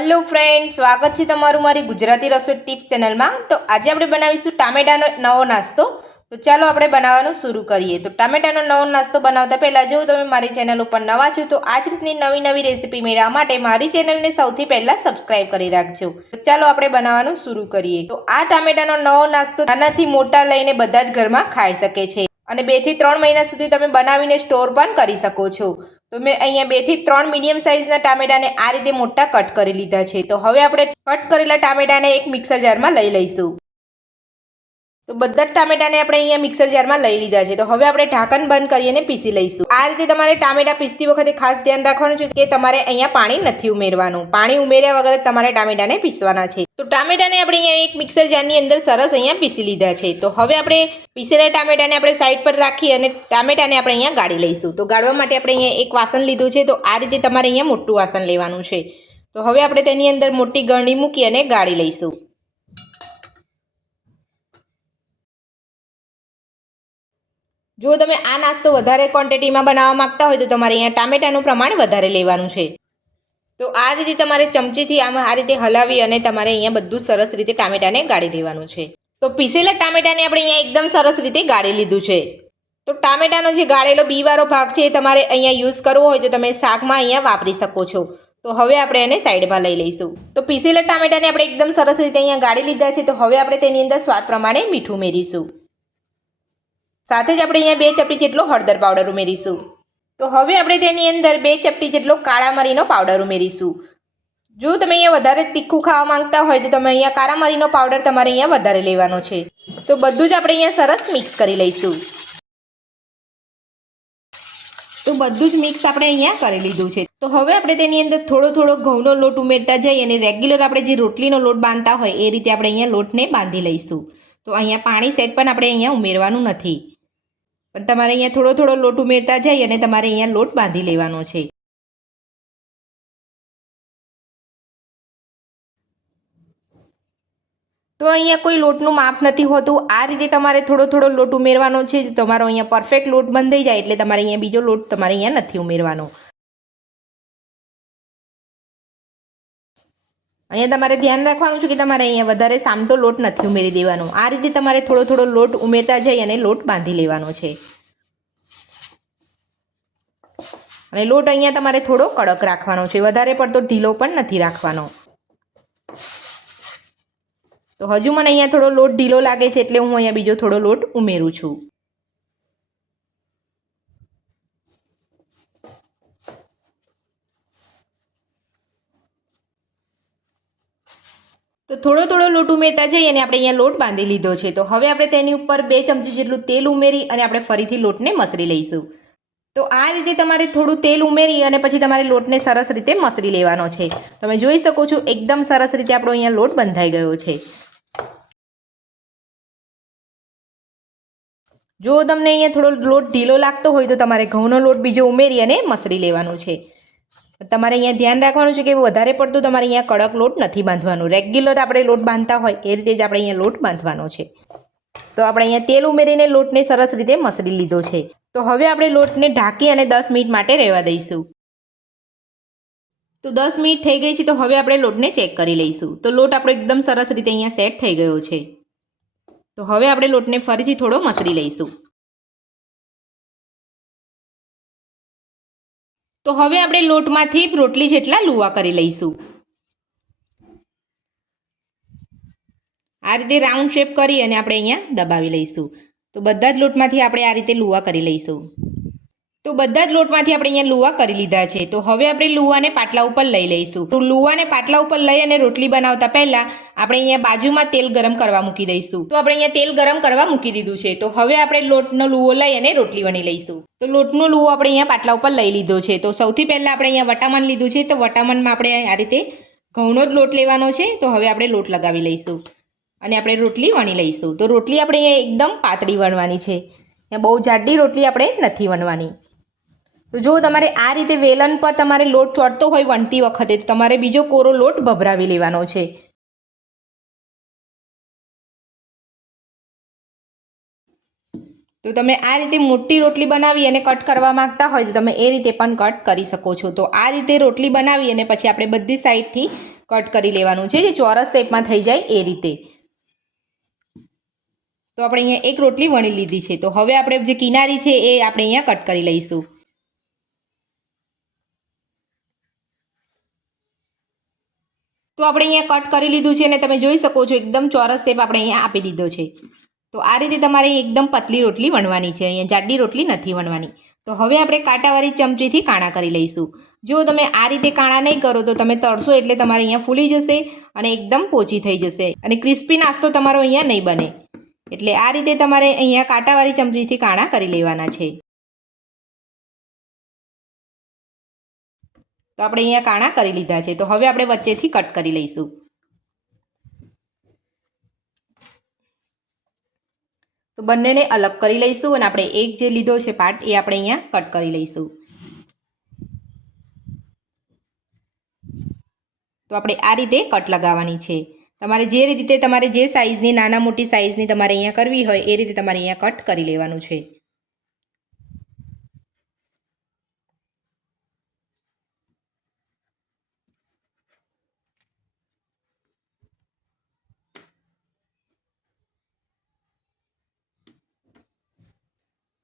Hello friends, स्वागत है तमारू मारी गुजराती रसोई टिप्स चैनल में। तो आज આપણે બનાવીશું ટામેટાનો નવો નાસ્તો। તો ચાલો આપણે બનાવવાનું શરૂ કરીએ। તો ટામેટાનો નવો નાસ્તો બનાવતા પહેલા જો તમે મારી ચેનલ ઉપર નવા છો તો આ જ રીતની નવી રેસીપી મેળવવા માટે મારી ચેનલને સૌથી પહેલા સબસ્ક્રાઇબ કરી રાખજો। તો ચાલો આપણે બનાવવાનું શરૂ કરીએ। તો આ ટામેટાનો નવો નાસ્તો નાનાથી મોટા લઈને બધા જ ઘરમાં ખાઈ શકે છે અને 2 થી 3 મહિના સુધી તમે બનાવીને સ્ટોર પણ કરી શકો છો। तो मैं अहीं 2 થી 3 मीडियम साइजना टामेटा ने आ रीते मोटा कट करी लीधा है। तो हवे आपणे कट करेला टामेटा ने एक मिक्सर जार में लई लईशुं। तो बधा टामेटा ने आपणे अहीं मिक्सर जार में लई लीधा है। तो हवे आपणे ढांकण बंद करीने पीसी लईशुं। आ रीते तमारे टामेटा पीसती वखते खास ध्यान राखवानुं छे के तमारे अहीं पाणी नथी उमेरवानुं। पाणी उमेर्या वगर तमारे टामेटाने पीसवाना छे। तो टामेटाने आपणे अहीं एक मिक्सर जारनी अंदर सरस अहीं पीसी लीधा है। तो हवे आपणे पीसेला टामेटाने आपणे साइड पर राखी अने टामेटाने आपणे अहीं गाળી लईशुं। तो गाळवा माटे आपणे अहीं एक वासन लीधुं छे। तो आ रीते तमारे अहीं मोटुं वासन लेवानुं छे। तो हवे आपणे तेनी अंदर मोटी गळणी मूकी अने गाળી लईशुं। जो तमे आ नास्तो वधारे क्वॉन्टिटी में बनाववा मांगता होय तो तमारे अहीं टामेटानुं प्रमाण वधारे लेवानुं छे। तो आ रीते तमारे चमचीथी आम आ रीते हलावी अने तमारे अहीं बधुं सरस रीते टामेटाने गाળી लेवानुं छे। तो पीसेला टामेटाने आपणे अहीं एकदम सरस रीते गाળી लीधुं छे। तो टामेटानो जे गाळेलो बीवाळो भाग छे तमारे अहीं यूज करवो होय तो तमे शाकमां अहीं वापरी शको छो। तो हवे आपणे एने साइडमां लई लईशुं। तो पीसेला टामेटाने आपणे एकदम सरस रीते अहीं गाળી लीधा छे। तो हवे आपणे तेनी अंदर स्वाद प्रमाणे मीठुं उमेरीशुं। साथे ज आपणे अहीं 2 चमची जेटलो हळदर पाउडर उमेरीशुं। तो हवे आपणे तेनी अंदर 2 चमची जेटलो काळा मरीनो पाउडर उमेरीशुं। जो तमे अहीं वधारे तीखું खावा मांगता होय तो तमे अहीं काळा मरीनो पाउडर तमारे अहीं वधारे लेवानो छे। तो बधुं ज आपणे अहीं सरस मिक्स करी लईशुं। तो बधुं ज मिक्स आपणे अहीं करी लीधुं छे। तो हवे आपणे तेनी अंदर थोड़ो थोड़ो घऊनो लोट उमेरता जई अने रेग्युलर आपणे जे रोटलीनो लोट बांधता होय ए रीते आपणे अहीं लोटने बांधी लईशुं। तो अहीं पाणी सेट पण आपणे अहीं उमेरवानुं नथी, पण तमारे अहीं थोड़ो थोड़ो लोट उमेरता जई अने तमारे अहीं लोट बांधी लेवानो छे। तो अहीं कोई लोटनुं माप नथी होतुं। आ रीते तमारे थोड़ो थोड़ो लोट उमेरवानो छे। तमारो अहीं परफेक्ट लोट बंधाई जाय एटले तमारे अहीं बीजो लोट तमारे अहीं नथी उमेरवानो। अहीं तमारे ध्यान राखवानुं छे के तमारे अहीं वधारे सामटो लोट नथी उमेरी देवानो। आ रीते तमारे थोड़ो थोड़ो लोट उमेरता जई अने लोट बांधी लेवानो छे। अने लोट अहीं तमारे थोड़ो कड़क राखवानो छे, वधारे पड़तो ढीलो पण नथी राखवानो। तो हजू मने अहीं थोड़ो लोट ढीलो लागे छे एटले हुं अहीं बीजो थोड़ो लोट उमेरुं छुं। तो थोड़ो थोड़ो लोट उमेरता जई अने आपणे अहीं लोट बांधी लीधो छे। तो हवे आपणे तेनी उपर 2 चमची जेटલું तेल उमेरी अने आपणे फरीथी लोटने मसरी लईशुं। तो आ रीते तमारे थोड़ुं तेल उमेरी अने पछी तमारे लोटने सरस रीते मसरी लेवानो छे। तमे जोई शको छो एकदम सरस रीते आपणो अहीं लोट बंधाई गयो छे। जो तमने अहीं थोड़ो लोट ढीलो लागतो होय तो तमारे घऊनो लोट बीजो उमेरी अने मसरी लेवानो छे। तमारे अहीं ध्यान राखवानुं छे के वधारे पड़तो तमारे अहीं कड़क लोट नथी बांधवानो। रेग्युलर आपणे लोट बांधता होय ए रीते ज आपणे अहीं लोट बांधवानो छे। तो आपणे अहीं तेल उमेरीने लोटने सरस रीते मसरी लीधो छे। तो हवे आपणे लोटने ढांकी अने 10 मिनिट माटे रहेवा दईशुं। तो 10 मिनिट थई गई छे। तो हवे आपणे लोटने चेक करी लईशुं। तो लोट आपणो एकदम सरस रीते अहीं सेट थई गयो छे। तो हवे आपणे लोटने फरीथी थोड़ो मसरी लईशुं। तो हवे आपणे लोटमांथी रोटली जेटला लूवा करी लईशुं। आ रीते राउंड शेप करी अने आपणे अहींया दबावी लईशुं। तो बधा ज लोटमांथी आपणे आ रीते लूवा करी लईशुं। तो बधा ज लोटमांथी आपणे अहींया लूवा करी लीधा छे। तो हवे आपणे लूवाने पाटला उपर लई लईशुं। तो लूवाने पाटला उपर लई अने रोटली बनावता पहेला आपणे अहींया बाजुमां तेल गरम करवा मूकी दईशुं। तो आपणे अहींया तेल गरम करवा मूकी दीधुं छे। तो हवे आपणे लोटनो लूवो लई अने रोटली वणी लईशुं। तो लोटनो लूवो आपणे अहींया पाटला उपर लई लीधो छे। तो सौथी पहेला आपणे अहींया वटामण लीधुं छे। तो वटामणमां आपणे आ रीते घऊनो ज लोट लेवानो छे। तो हवे आपणे लोट लगावी लईशुं अने आपणे रोटली वणी लईशुं। तो रोटली आपणे एकदम पातળી वणवानी छे। बहु जाडी रोटली आपणे नथी वणवानी। तो जो तमारे आ रीते वेलन पर तमारे लोट चोटतो होय वणती वखते तो तमारे बीजो कोरो लोट भभरावी लेवानो छे। तो तमे आ रीते मोटी रोटली बनावी अने कट करवा मांगता होय तो तमे ए रीते पण कट करी शको छो। तो आ रीते रोटली बनावी अने पछी आपणे बधी साइडथी કટ કરી લેવાનું છે, જે ચોરસ શેપમાં થઈ જાય એ રીતે. તો આપણે અહીંયા એક રોટલી વણી લીધી છે. તો હવે આપણે જે કિનારી છે એ આપણે અહીંયા કટ કરી લઈશું. તો આપણે અહીંયા કટ કરી લીધું છે અને તમે જોઈ શકો છો એકદમ ચોરસ શેપ આપણે અહીંયા આપી દીધો છે. તો આ રીતે તમારે એકદમ પતલી રોટલી વણવાની છે, અહીંયા જાડી રોટલી નથી વણવાની. તો હવે આપણે કાંટાવાળી ચમચીથી કાણા કરી લઈશું. જો તમે આ રીતે કાણા નહીં કરો તો તમે તળશો એટલે તમારે અહીંયા ફૂલી જશે અને એકદમ પોચી થઈ જશે અને ક્રિસ્પી નાસ્તો તમારો અહીંયા નહીં બને. એટલે આ રીતે તમારે અહીંયા કાંટાવાળી ચમચીથી કાણા કરી લેવાના છે. તો આપણે અહીંયા કાણા કરી લીધા છે. તો હવે આપણે વચ્ચેથી કટ કરી લઈશું. તો બંનેને અલગ કરી લઈશું અને આપણે એક જે લીધો છે પાર્ટ એ આપણે અહીંયા કટ કરી લઈશું. તો આપણે આ રીતે કટ લગાવવાની છે. તમારે જે રીતે તમારે જે સાઇઝની નાના મોટી સાઇઝની તમારે અહીંયા કરવી હોય એ રીતે તમારે અહીંયા કટ કરી લેવાનું છે.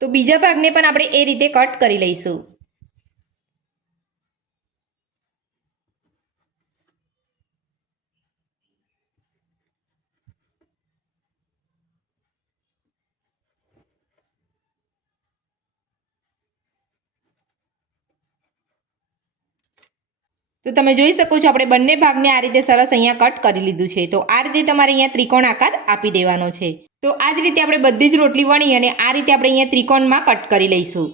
તો બીજા ભાગને પણ આપણે એ રીતે કટ કરી લઈશું. તો તમે જોઈ શકો છો આપણે બંને ભાગને આ રીતે સરસ અહીંયા કટ કરી લીધું છે. તો આ રીતે તમારે અહીંયા ત્રિકોણ આકાર આપી દેવાનો છે. તો આ જ રીતે આપણે બધી જ રોટલી વણી અને આ રીતે આપણે અહીંયા ત્રિકોણમાં કટ કરી લઈશું.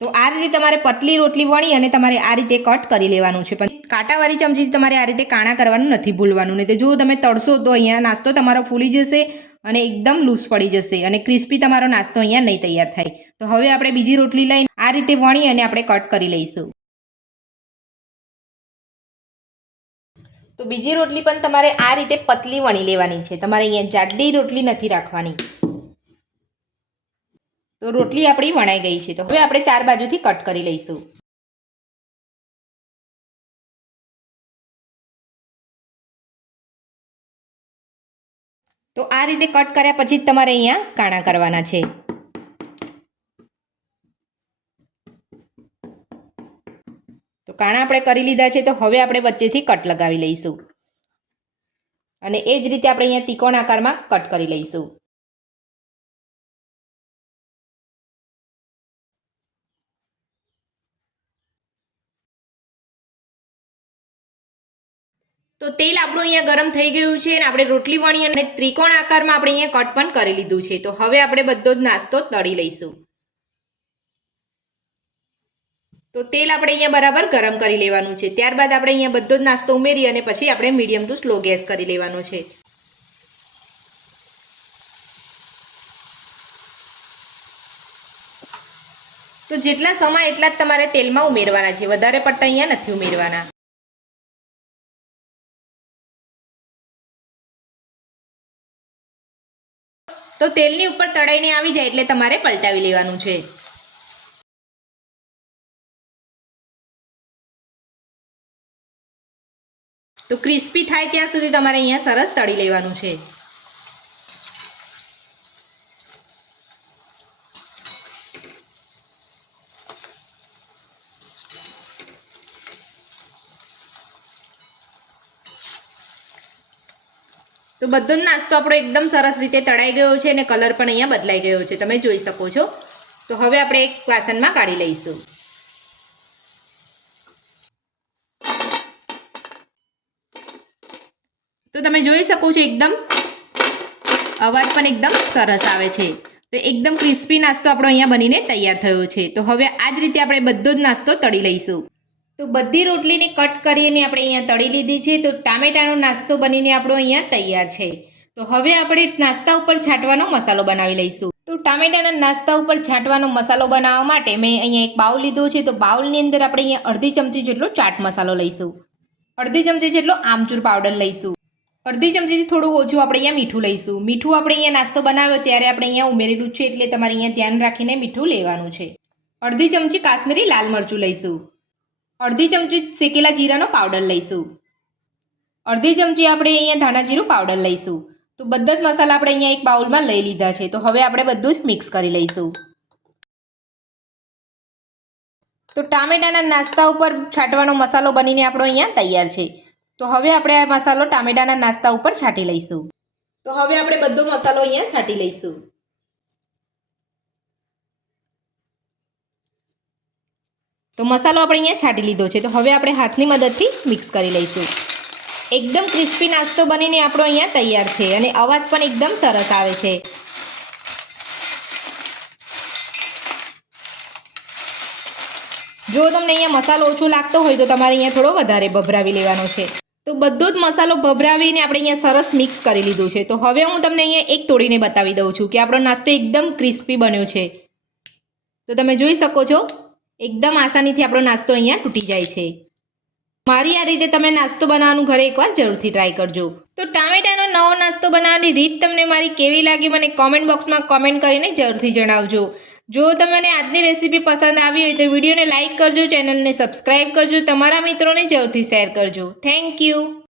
તો આ રીતે તમારે પતલી રોટલી વણી અને તમારે આ રીતે કટ કરી લેવાનું છે. પણ કાંટાવાળી ચમચીથી તમારે આ રીતે કાણા કરવાનું નથી ભૂલવાનું. નહીં તો જો તમે તળશો તો અહીંયા નાસ્તો તમારો ફૂલી જશે અને એકદમ લૂઝ પડી જશે અને ક્રિસ્પી તમારો નાસ્તો અહીંયા નહીં તૈયાર થાય. તો હવે આપણે બીજી રોટલી લઈને આ રીતે વણી અને આપણે કટ કરી લઈશું. તો બીજી રોટલી પણ તમારે આ રીતે પતલી વણી લેવાની છે. તમારે અહીંયા જાડી રોટલી નથી રાખવાની. તો રોટલી આપણી વણાઈ ગઈ છે. તો હવે આપણે ચાર બાજુથી કટ કરી લઈશું. તો આ રીતે કટ કર્યા પછી જ તમારે અહીંયા કાણા કરવાના છે. તો કાણા આપણે કરી લીધા છે. તો હવે આપણે વચ્ચેથી કટ લગાવી લઈશું અને એ જ રીતે આપણે અહીંયા ત્રિકોણ આકારમાં કટ કરી લઈશું. તો તેલ આપણું અહીંયા ગરમ થઈ ગયું છે અને આપણે રોટલી વણી અને ત્રિકોણ આકારમાં આપણે અહીંયા કટ પણ કરી લીધું છે. તો હવે આપણે બધો જ નાસ્તો તળી લઈશું. તો તેલ આપણે અહીંયા બરાબર ગરમ કરી લેવાનું છે. ત્યારબાદ આપણે અહીંયા બધો જ નાસ્તો ઉમેરી અને પછી આપણે મીડિયમ ટુ સ્લો ગેસ કરી લેવાનો છે. તો જેટલા સમય એટલા જ તમારે તેલમાં ઉમેરવાના છે, વધારે પડતા અહીંયા નથી ઉમેરવાના. તો તેલની ઉપર તળાઈને આવી જાય એટલે તમારે પલટાવી લેવાનું છે. તો ક્રિસ્પી થાય ત્યાં સુધી તમારે અહીંયા સરસ તળી લેવાનું છે. તો બધો નાસ્તો આપણો એકદમ સરસ રીતે તળાઈ ગયો છે અને કલર પણ અહીંયા બદલાઈ ગયો છે, તમે જોઈ શકો છો. તો હવે આપણે એક વાસણમાં કાઢી લઈશું. તો તમે જોઈ શકો છો એકદમ અવાજ પણ એકદમ સરસ આવે છે. તો એકદમ ક્રિસ્પી નાસ્તો આપણો અહીંયા બનીને તૈયાર થયો છે. તો હવે આ જ રીતે આપણે બધો જ નાસ્તો તળી લઈશું. તો બધી રોટલીને કટ કરીને આપણે અહીંયા તળી લીધી છે. તો ટામેટાનો નાસ્તો બનીને આપણો અહીંયા તૈયાર છે. તો હવે આપણે નાસ્તા ઉપર છાંટવાનો મસાલો બનાવી લઈશું. તો ટામેટાના નાસ્તા ઉપર છાંટવાનો મસાલો બનાવવા માટે મેં અહીંયા એક બાઉલ લીધો છે. તો બાઉલની અંદર આપણે અહીંયા અડધી ચમચી જેટલો ચાટ મસાલો લઈશું, અડધી ચમચી જેટલો આમચૂર પાવડર લઈશું, અડધી ચમચીથી થોડું ઓછું આપણે અહીંયા મીઠું લઈશું. મીઠું આપણે અહીંયા નાસ્તો બનાવ્યો ત્યારે આપણે અહીંયા ઉમેરેલું છે એટલે તમારે અહીંયા ધ્યાન રાખીને મીઠું લેવાનું છે. અડધી ચમચી કાશ્મીરી લાલ મરચું લઈશું. અડધી ચમચી શેકેલા જીરાનો પાવડર લઈશું, અડધી ચમચી આપણે અહીંયા ધાણા જીરું પાવડર લઈશું. તો બધા જ મસાલા આપણે અહીંયા એક બાઉલમાં લઈ લીધા છે. તો હવે આપણે બધું જ મિક્સ કરી લઈશું. તો ટામેટાના નાસ્તા ઉપર છાંટવાનો મસાલો બનીને આપણો અહીંયા તૈયાર છે. તો હવે આપણે આ મસાલો ટામેટાના નાસ્તા ઉપર છાંટી લઈશું. તો હવે આપણે બધો મસાલો અહીંયા છાંટી લઈશું. તો મસાલો આપણે અહીંયા છાંટી લીધો છે. તો હવે આપણે હાથની મદદથી મિક્સ કરી લઈશું. એકદમ ક્રિસ્પી નાસ્તો બનીને આપણો અહીંયા તૈયાર છે અને અવાજ પણ એકદમ સરસ આવે છે. જો તમને અહીંયા મસાલો ઓછો લાગતો હોય તો તમારે અહીંયા થોડો વધારે ભભરાવી લેવાનો છે. તો બધો જ મસાલો ભભરાવીને આપણે અહીંયા સરસ મિક્સ કરી લીધું છે. તો હવે હું તમને અહીંયા એક તોડીને બતાવી દઉં છું કે આપણો નાસ્તો એકદમ ક્રિસ્પી બન્યો છે. તો તમે જોઈ શકો છો એકદમ આસાનીથી આપણો નાસ્તો અહીંયા તૂટી જાય છે. મારી આ રીતે તમે નાસ્તો બનાવવાનું ઘરે એકવાર જરૂરથી ટ્રાય કરજો. તો ટામેટાનો નવો નાસ્તો બનાવવાની રીત તમને મારી કેવી લાગી મને કોમેન્ટ બોક્સમાં કોમેન્ટ કરીને જરૂરથી જણાવજો. જો તમને આજની રેસીપી પસંદ આવી હોય તો વિડીયોને લાઇક કરજો, ચેનલને સબસ્ક્રાઇબ કરજો, તમારા મિત્રોને જરૂરથી શેર કરજો. Thank you.